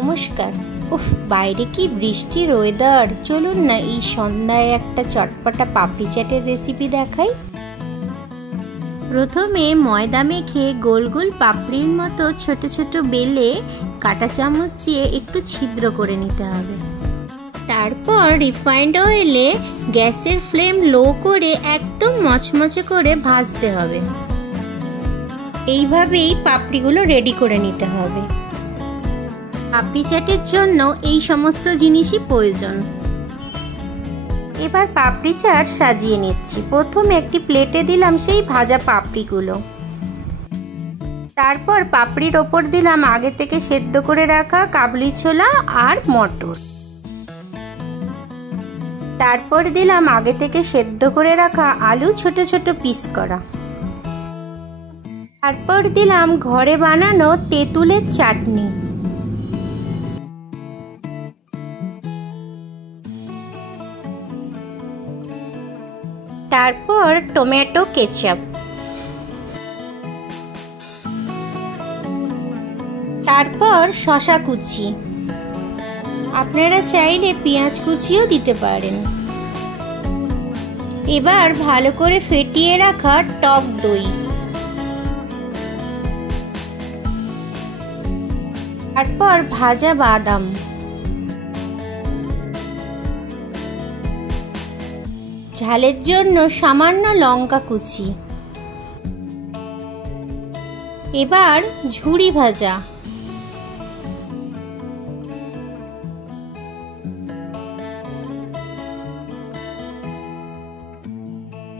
নমস্কার। উফ, বাইরে কি বৃষ্টির ওয়েদার। চলুন না এই সন্ধ্যায় একটা চটপটা পাপড়ি চাটের রেসিপি দেখাই। প্রথমে ময়দা মেখে গোল গোল পাপড়ির মতো ছোট ছোট বেলে কাঁটা চামচ দিয়ে একটু ছিদ্র করে নিতে হবে। তারপর রিফাইন্ড অয়েলে গ্যাসের ফ্লেম লো করে একদম মচমচে করে ভাজতে হবে। এইভাবেই পাপড়িগুলো রেডি করে নিতে হবে। পাপড়ি চাটের জন্য এই সমস্ত জিনিসই প্রয়োজন। এবার পাপড়ি চাট সাজিয়ে নিচ্ছি। প্রথমে একটি প্লেটে দিলাম সেই ভাজা পাপড়িগুলো। তারপর পাপড়ির ওপর দিলাম আগে থেকে সেদ্ধ করে রাখা কাবলি ছোলা আর মটর। তারপর দিলাম আগে থেকে সেদ্ধ করে রাখা আলু ছোট ছোট পিস করা। তারপর দিলাম ঘরে বানানো তেঁতুলের চাটনি। তারপর টমেটো কেচাপ। তারপর শসা কুচি। আপনারা চাইলে পেঁয়াজ কুচিও দিতে পারেন। এবার ভালো করে ফেটিয়ে রাখা টক দই। তারপর ভাজা বাদাম। ঝালের জন্য সামান্য লঙ্কা কুচি। এবার ঝুরি ভাজা।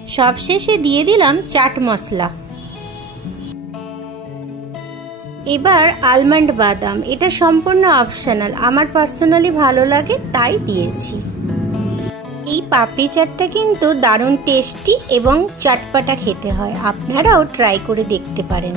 সবশেষে দিয়ে দিলাম চাট মশলা। এবার আলমন্ড বাদাম। এটা সম্পূর্ণ অপশনাল, আমার পার্সোনালি ভালো লাগে তাই দিয়েছি। এই পাপড়ি চাটটা কিন্তু দারুণ টেস্টি এবং চটপটা খেতে হয়। আপনারাও ট্রাই করে দেখতে পারেন।